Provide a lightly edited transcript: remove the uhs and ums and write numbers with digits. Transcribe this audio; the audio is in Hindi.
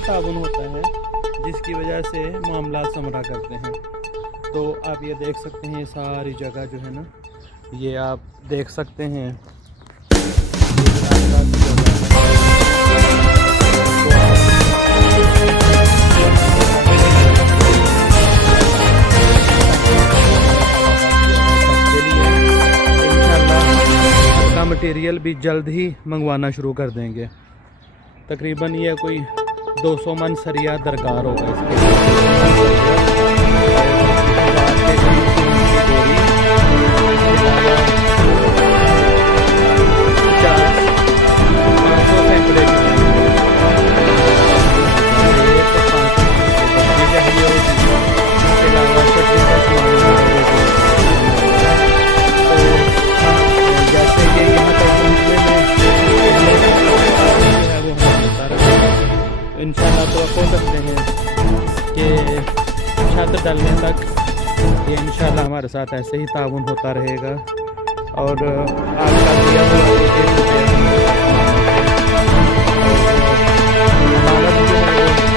ही ताउन होता है जिसकी वजह से मामला समरा करते हैं। तो आप ये देख सकते हैं, ये सारी जगह जो है ना, ये आप देख सकते हैं का मटेरियल भी जल्द ही मंगवाना शुरू कर देंगे। तकरीबन ये कोई 200 मन सरिया दरकार होगा इसके इंशाल्लाह। तो आप हो सकते हैं कि छत डलने तक ये इंशाल्लाह हमारे साथ ऐसे ही ताउन होता रहेगा। और आपका दिया हुआ अमानत जो है